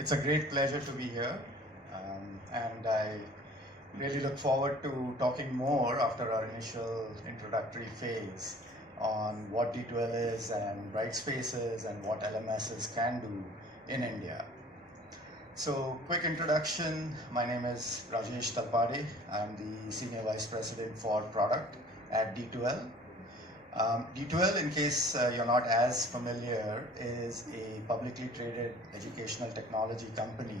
It's a great pleasure to be here, and I really look forward to talking more after our initial introductory phase on what D2L is and Brightspace is and what LMSs can do in India. So, quick introduction. My name is Rajesh Talpade. I'm the Senior Vice President for Product at D2L. D2L, in case you're not as familiar, is a publicly traded educational technology company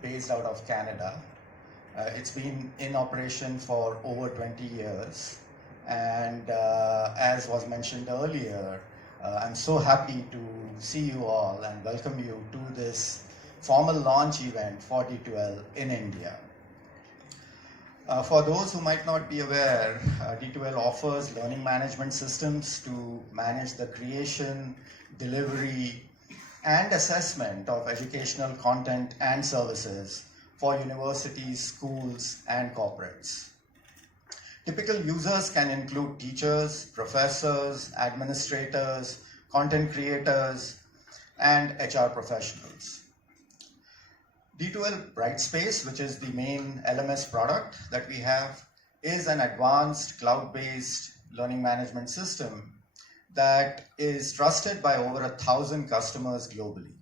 based out of Canada. It's been in operation for over 20 years, and as was mentioned earlier, I'm so happy to see you all and welcome you to this formal launch event for D2L in India. For those who might not be aware, D2L offers learning management systems to manage the creation, delivery, and assessment of educational content and services for universities, schools, and corporates. Typical users can include teachers, professors, administrators, content creators, and HR professionals. D2L Brightspace, which is the main LMS product that we have, is an advanced cloud-based learning management system that is trusted by over 1,000 customers globally.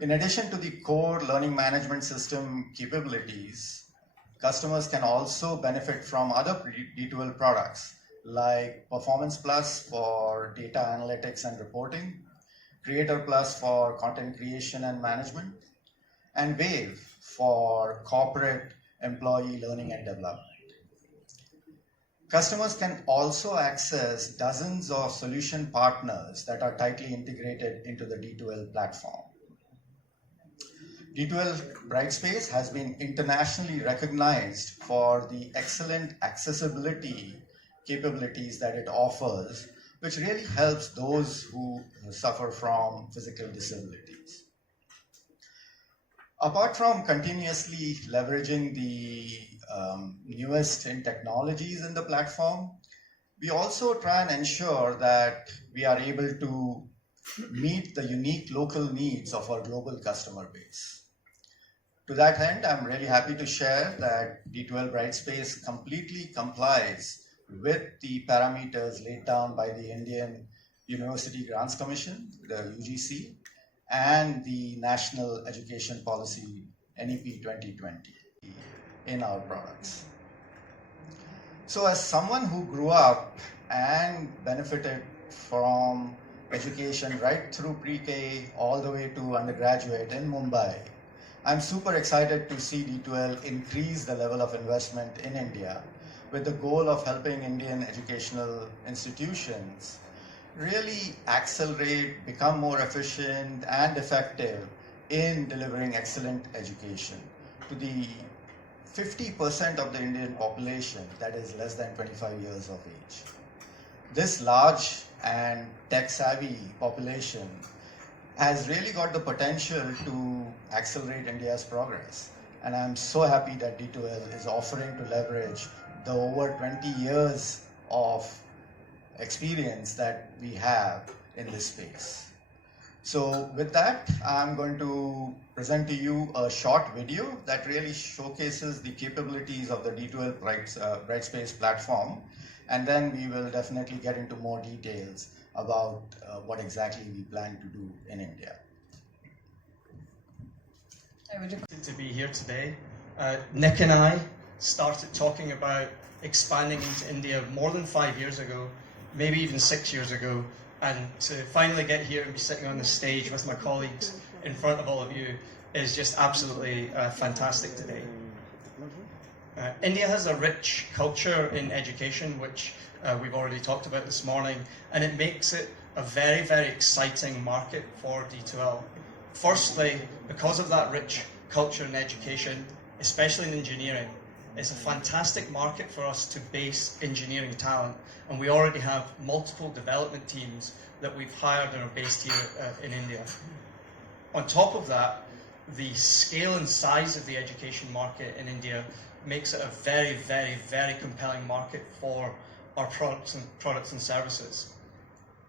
In addition to the core learning management system capabilities, customers can also benefit from other D2L products like Performance Plus for data analytics and reporting, Creator Plus for content creation and management, and Wave for corporate employee learning and development. Customers can also access dozens of solution partners that are tightly integrated into the D2L platform. D2L Brightspace has been internationally recognized for the excellent accessibility capabilities that it offers, which really helps those who suffer from physical disabilities. Apart from continuously leveraging the newest in technologies in the platform, we also try and ensure that we are able to meet the unique local needs of our global customer base. To that end, I'm really happy to share that D2L Brightspace completely complies with the parameters laid down by the Indian University Grants Commission, the UGC, and the National Education Policy NEP 2020 in our products. So as someone who grew up and benefited from education right through pre-K all the way to undergraduate in Mumbai, I'm super excited to see D2L increase the level of investment in India with the goal of helping Indian educational institutions really accelerate, become more efficient and effective in delivering excellent education to the 50% of the Indian population that is less than 25 years of age. This large and tech-savvy population has really got the potential to accelerate India's progress. And I'm so happy that D2L is offering to leverage the over 20 years of experience that we have in this space. So with that, I'm going to present to you a short video that really showcases the capabilities of the D2L Brightspace platform, and then we will definitely get into more details about what exactly we plan to do in India. I would like to be here today. Nick and I started talking about expanding into India more than 5 years ago, maybe even 6 years ago, and to finally get here and be sitting on the stage with my colleagues in front of all of you is just absolutely fantastic today. India has a rich culture in education, which we've already talked about this morning, and it makes it a very, very exciting market for D2L. Firstly, because of that rich culture in education, especially in engineering, it's a fantastic market for us to base engineering talent, and we already have multiple development teams that we've hired and are based here in India. On top of that, the scale and size of the education market in India makes it a very, very, very compelling market for our products and services.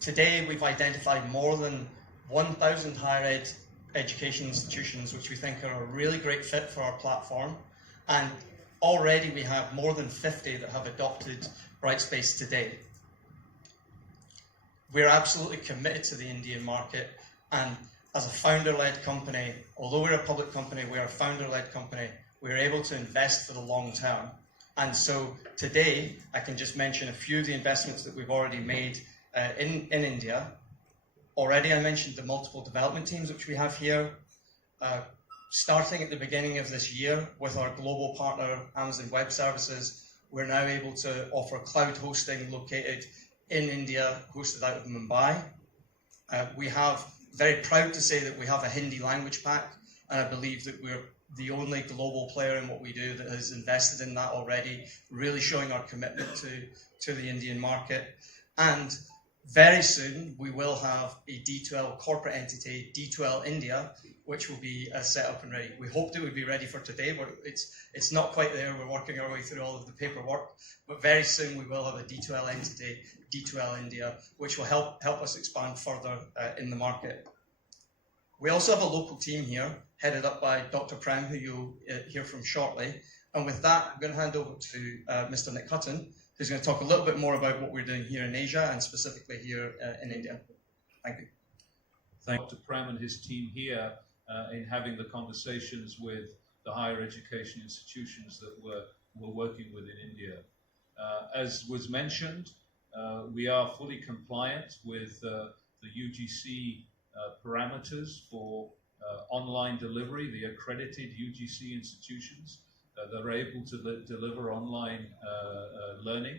Today, we've identified more than 1,000 higher ed education institutions which we think are a really great fit for our platform, and already we have more than 50 that have adopted Brightspace today. We're absolutely committed to the Indian market, and as a founder-led company, although we're a public company, we're a founder-led company, we're able to invest for the long term. And so today, I can just mention a few of the investments that we've already made in India. Already I mentioned the multiple development teams which we have here. Starting at the beginning of this year with our global partner, Amazon Web Services, we're now able to offer cloud hosting located in India, hosted out of Mumbai. We have, very proud to say that we have a Hindi language pack, and I believe that we're the only global player in what we do that has invested in that already, really showing our commitment to the Indian market. And very soon we will have a D2L corporate entity, D2L India, which will be set up and ready. We hoped it would be ready for today, but it's not quite there. We're working our way through all of the paperwork, but very soon we will have a D2L entity, D2L India, which will help us expand further in the market. We also have a local team here, headed up by Dr. Prem, who you'll hear from shortly. And with that, I'm going to hand over to Mr. Nick Hutton, who's going to talk a little bit more about what we're doing here in Asia and specifically here in India. Thank you. Thank Dr. Prem and his team here in having the conversations with the higher education institutions that we're working with in India. As was mentioned, we are fully compliant with the UGC parameters for online delivery, the accredited UGC institutions that are able to deliver online learning,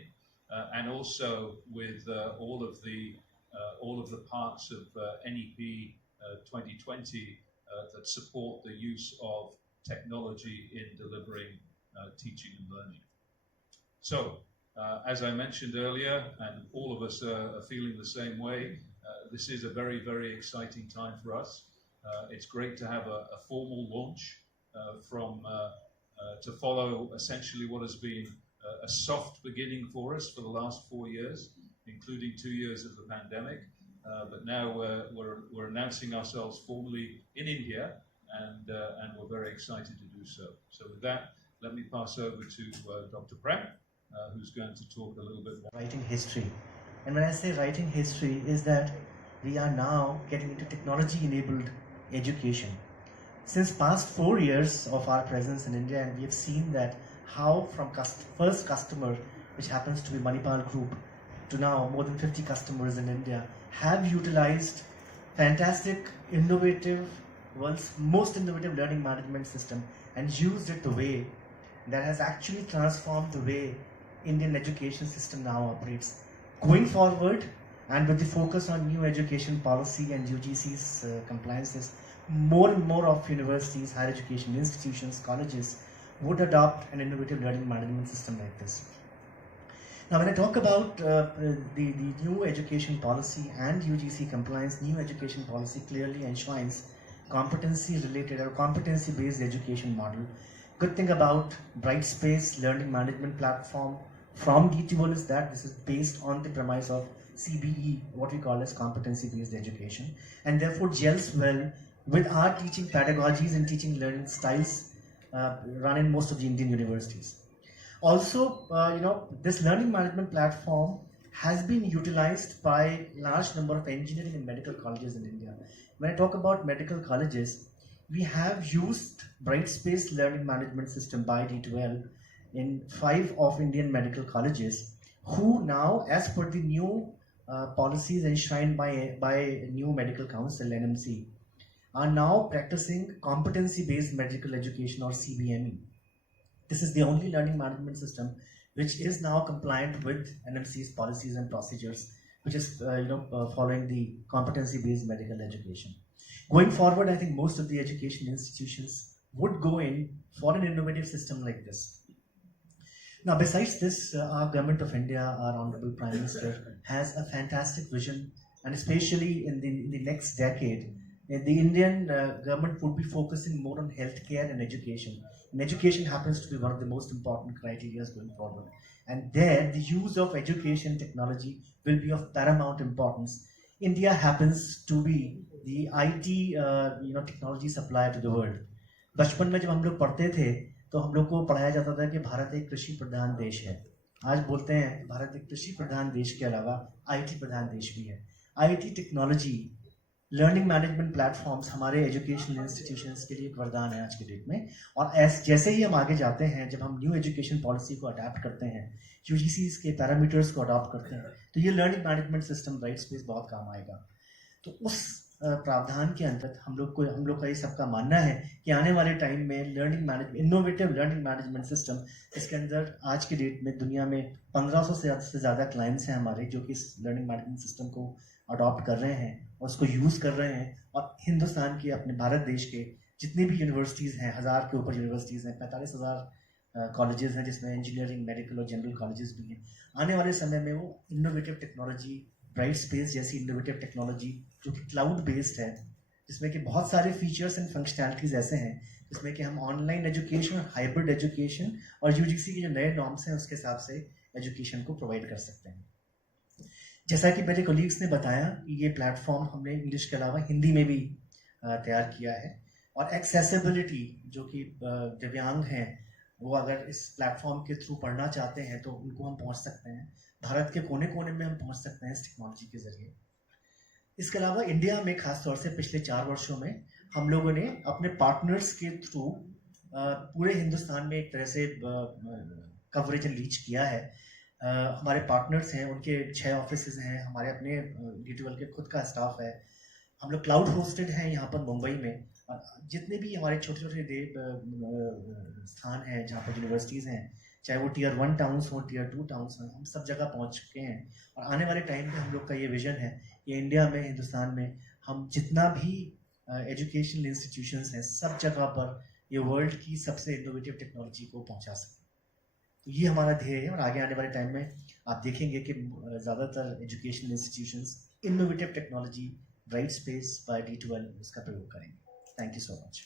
and also with all of the parts of NEP 2020 that support the use of technology in delivering teaching and learning. So, as I mentioned earlier, and all of us are feeling the same way, this is a very, very exciting time for us. It's great to have a formal launch to follow essentially what has been a soft beginning for us for the last 4 years, including 2 years of the pandemic. But now we're announcing ourselves formally in India, and we're very excited to do so. So with that, let me pass over to Dr. Prem, who's going to talk a little bit more. Writing history. And when I say writing history, is that we are now getting into technology-enabled education. Since past 4 years of our presence in India, and we have seen that how from first customer, which happens to be Manipal Group, to now more than 50 customers in India, have utilized fantastic, innovative, world's most innovative learning management system and used it the way that has actually transformed the way Indian education system now operates. Going forward, and with the focus on new education policy and UGC's compliances, more and more of universities, higher education institutions, colleges would adopt an innovative learning management system like this. Now, when I talk about the new education policy and UGC compliance, new education policy clearly enshrines competency-related or competency-based education model. Good thing about Brightspace learning management platform from D2L is that this is based on the premise of CBE, what we call as competency-based education, and therefore gels well with our teaching pedagogies and teaching learning styles run in most of the Indian universities. Also, this learning management platform has been utilized by large number of engineering and medical colleges in India. When I talk about medical colleges, we have used Brightspace learning management system by D2L in 5 of Indian medical colleges, who now, as per the new policies enshrined by new medical council, NMC, are now practicing competency-based medical education, or CBME. This is the only learning management system which is now compliant with NMC's policies and procedures, which is following the competency-based medical education. Going forward, I think most of the education institutions would go in for an innovative system like this. Now, besides this, our Government of India, our Honorable Prime Minister, has a fantastic vision, and especially in the next decade, the Indian government would be focusing more on healthcare and education. And education happens to be one of the most important criteria going forward. And there, the use of education technology will be of paramount importance. India happens to be the IT technology supplier to the world. बचपन में जब हम लोग पढ़ते थे तो हम लोग को पढ़ाया जाता था कि भारत एक कृषि प्रधान देश है. आज बोलते हैं कि भारत एक कृषि प्रधान देश के अलावा IT प्रधान देश भी है. IT technology, learning management platforms हमारे एजुकेशनल इंस्टीट्यूशंस के लिए एक वरदान है आज के डेट में. और जैसे ही हम आगे जाते हैं, जब हम न्यू एजुकेशन पॉलिसी को अडाप्ट करते हैं, यूजीसीज के पैरामीटर्स को अडॉप्ट करते हैं, तो ये learning management system right space बहुत काम आएगा. तो उस प्रावधान के अंतर्गत हम लोग का ये सबका मानना है कि आने वाले टाइम में इनोवेटिव लर्निंग मैनेजमेंट सिस्टम, इसके अंदर आज के डेट में दुनिया में 1500 से ज़्यादा क्लाइंट्स हैं हमारे जो कि इस लर्निंग मैनेजमेंट सिस्टम को अडॉप्ट कर रहे हैं और उसको यूज़ कर रहे हैं. और हिंदुस्तान के, अपने भारत देश के जितनी भी यूनिवर्सिटीज़ हैं, 1000 के ऊपर यूनिवर्सिटीज़ हैं, 45,000 कॉलेजेस हैं जिसमें इंजीनियरिंग, मेडिकल और जनरल कॉलेजेस भी हैं. आने वाले समय में वो इनोवेटिव टेक्नोलॉजी, ब्राइट स्पेस जैसी इनोवेटिव टेक्नोलॉजी जो कि क्लाउड बेस्ड है, जिसमें कि बहुत सारे फीचर्स एंड फंक्शनैलिटीज़ ऐसे हैं जिसमें कि हम ऑनलाइन एजुकेशन, हाइब्रिड एजुकेशन और यूजीसी के जो नए नॉर्म्स हैं उसके हिसाब से एजुकेशन को प्रोवाइड कर सकते हैं. जैसा कि मेरे कोलीग्स ने बताया, ये प्लेटफॉर्म हमने इंग्लिश के अलावा हिंदी में भी तैयार किया है. और एक्सेसिबिलिटी, जो कि दिव्यांग हैं, वो अगर इस प्लेटफॉर्म के थ्रू पढ़ना चाहते हैं तो उनको हम पहुंच सकते हैं. भारत के कोने कोने में हम पहुंच सकते हैं इस टेक्नोलॉजी के जरिए. इसके अलावा इंडिया में खासतौर से पिछले 4 वर्षों में हम लोगों ने अपने पार्टनर्स के थ्रू पूरे हिंदुस्तान में एक तरह से कवरेज एंड रीच किया है. हमारे पार्टनर्स हैं, उनके 6 ऑफिसेज हैं, हमारे अपने D2L के खुद का स्टाफ है. हम लोग क्लाउड होस्टेड हैं यहाँ पर मुंबई में. जितने भी हमारे छोटे छोटे स्थान हैं जहाँ पर यूनिवर्सिटीज़ हैं, चाहे वो Tier 1 टाउन्स हो, Tier 2 टाउन्स हो, हम सब जगह पहुँच चुके हैं. और आने वाले टाइम में हम लोग का ये विजन है कि इंडिया में, हिंदुस्तान में हम जितना भी एजुकेशनल इंस्टीट्यूशंस हैं, सब जगह पर ये वर्ल्ड की सबसे इनोवेटिव टेक्नोलॉजी को पहुँचा सकें. तो ये हमारा ध्येय है. और आगे आने वाले टाइम में आप देखेंगे कि ज़्यादातर educational institutions innovative technology, bright space by D2L इसका प्रयोग करेंगे. Thank you so much.